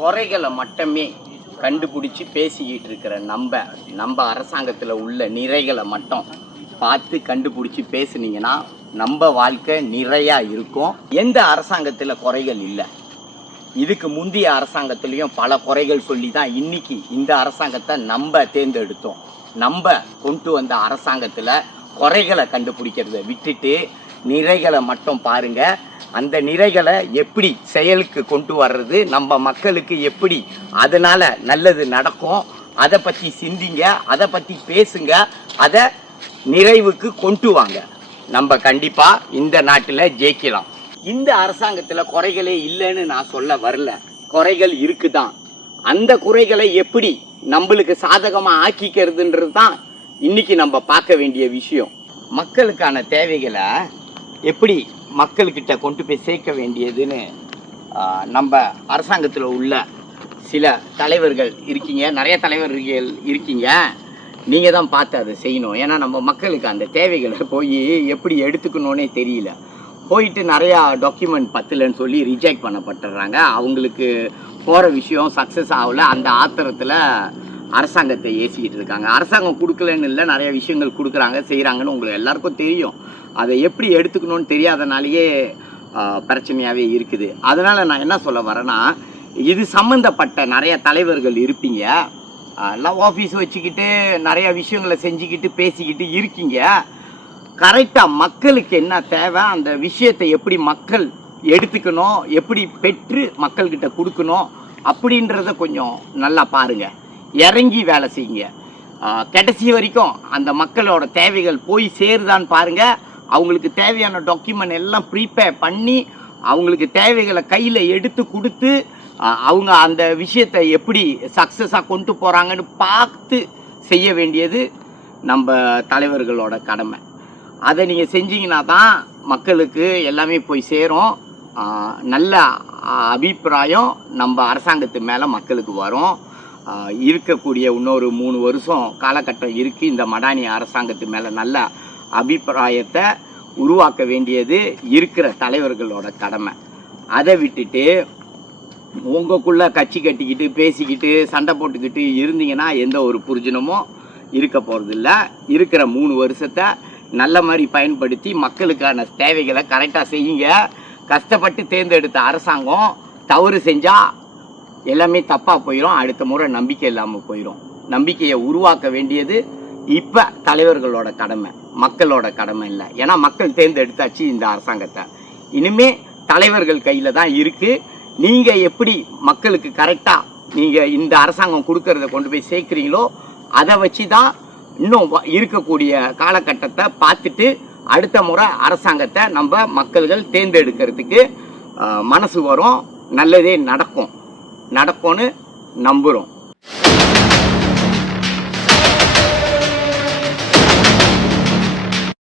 குறைகளை மட்டுமே கண்டுபிடிச்சி பேசிக்கிட்டு இருக்கிற நம்ம அரசாங்கத்தில் உள்ள நிறைகளை மட்டும் பார்த்து கண்டுபிடிச்சி பேசுனீங்கன்னா நம்ம வாழ்க்கை நிறையா இருக்கும். எந்த அரசாங்கத்தில் குறைகள் இல்லை. இதுக்கு முந்தைய அரசாங்கத்திலையும் பல குறைகள் சொல்லி தான் இன்னைக்கு இந்த அரசாங்கத்தை நம்ம தேர்ந்தெடுத்தோம். நம்ம கொண்டு வந்த அரசாங்கத்தில் குறைகளை கண்டுபிடிக்கிறத விட்டுட்டு நிறைகளை மட்டும் பாருங்க. அந்த நிறைகளை எப்படி செயலுக்கு கொண்டு வர்றது, நம்ம மக்களுக்கு எப்படி அதனால நல்லது நடக்கும், அதை பற்றி சிந்திங்க, அதை பற்றி பேசுங்க, அதை நிறைவுக்கு கொண்டு வாங்க. நம்ம கண்டிப்பாக இந்த நாட்டில் ஜெயிக்கலாம். இந்த அரசாங்கத்தில் குறைகளே இல்லைன்னு நான் சொல்ல வரல, குறைகள் இருக்குதான். அந்த குறைகளை எப்படி நம்மளுக்கு சாதகமாக ஆக்கிக்கிறதுன்றது தான் இன்னைக்கு நம்ம பார்க்க வேண்டிய விஷயம். மக்களுக்கான தேவைகளை எப்படி மக்கள்கிட்ட கொண்டு போய் சேர்க்க வேண்டியதுன்னு நம்ம அரசாங்கத்தில் உள்ள சில தலைவர்கள் இருக்கீங்க, நிறைய தலைவர்கள் இருக்கீங்க. நீங்கள் தான் பார்த்து அதை செய்யணும். ஏன்னா நம்ம மக்களுக்கு அந்த தேவைகளை போய் எப்படி எடுத்துக்கணுன்னே தெரியல. போயிட்டு நிறையா டாக்குமெண்ட் பத்தலைன்னு சொல்லி ரிஜெக்ட் பண்ணப்பட்டுறாங்க. அவங்களுக்கு போகிற விஷயம் சக்ஸஸ் ஆகலை. அந்த ஆத்திரத்தில் அரசாங்கத்தை ஏசிக்கிட்டு இருக்காங்க. அரசாங்கம் கொடுக்கலன்னு இல்லை, நிறைய விஷயங்கள் கொடுக்குறாங்க, செய்கிறாங்கன்னு உங்களுக்கு எல்லாருக்கும் தெரியும். அதை எப்படி எடுத்துக்கணும்னு தெரியாதனாலேயே பிரச்சனையாகவே இருக்குது. அதனால் நான் என்ன சொல்ல வரேன்னா, இது சம்மந்தப்பட்ட நிறைய தலைவர்கள் இருப்பீங்க, எல்லாம் ஆஃபீஸ் வச்சுக்கிட்டு நிறைய விஷயங்களை செஞ்சுக்கிட்டு பேசிக்கிட்டு இருக்கீங்க. கரெக்டாக மக்களுக்கு என்ன தேவை, அந்த விஷயத்தை எப்படி மக்கள் எடுத்துக்கணும், எப்படி பெற்று மக்கள்கிட்ட கொடுக்கணும் அப்படின்றத கொஞ்சம் நல்லா பாருங்கள். இறங்கி வேலை செய்யுங்க. கடைசி வரைக்கும் அந்த மக்களோட தேவைகள் போய் சேருதான்னு பாருங்கள். அவங்களுக்கு தேவையான டாக்குமெண்ட் எல்லாம் ப்ரீபேர் பண்ணி அவங்களுக்கு தேவைகளை கையில் எடுத்து கொடுத்து அவங்க அந்த விஷயத்தை எப்படி சக்ஸஸாக கொண்டு போகிறாங்கன்னு பார்த்து செய்ய வேண்டியது நம்ம தலைவர்களோட கடமை. அதை நீங்கள் செஞ்சீங்கன்னா தான் மக்களுக்கு எல்லாமே போய் சேரும். நல்ல அபிப்பிராயம் நம்ம அரசாங்கத்து மேலே மக்களுக்கு வரும். இருக்கக்கூடிய இன்னொரு 3 வருஷம் காலகட்டம் இருக்குது. இந்த மடானி அரசாங்கத்து மேலே நல்ல அபிப்பிராயத்தை உருவாக்க வேண்டியது இருக்கிற தலைவர்களோட கடமை. அதை விட்டுட்டு உங்களுக்குள்ளே கட்சி கட்டிக்கிட்டு பேசிக்கிட்டு சண்டை போட்டுக்கிட்டு இருந்தீங்கன்னா எந்த ஒரு புரிஜனமும் இருக்க போகிறதில்ல. இருக்கிற 3 வருஷத்தை நல்ல மாதிரி பயன்படுத்தி மக்களுக்கான தேவைகளை கரெக்டாக செய்யுங்க. கஷ்டப்பட்டு தேர்ந்தெடுத்த அரசாங்கம் தவறு செஞ்சால் எல்லாமே தப்பாக போயிடும். அடுத்த முறை நம்பிக்கை இல்லாமல் போயிடும். நம்பிக்கையை உருவாக்க வேண்டியது இப்போ தலைவர்களோட கடமை, மக்களோட கடமை இல்லை. ஏன்னா மக்கள் தேர்ந்தெடுத்தாச்சு இந்த அரசாங்கத்தை. இனிமே தலைவர்கள் கையில் தான் இருக்குது. நீங்கள் எப்படி மக்களுக்கு கரெக்டாக நீங்கள் இந்த அரசாங்கம் கொடுக்கறத கொண்டு போய் சேர்க்குறீங்களோ அதை வச்சு தான் இன்னும் இருக்கக்கூடிய காலகட்டத்தை பார்த்துட்டு அடுத்த முறை அரசாங்கத்தை நம்ம மக்கள்கள் தேர்ந்தெடுக்கிறதுக்கு மனசு வரும். நல்லதே நடக்கும்னு நம்புகிறோம்.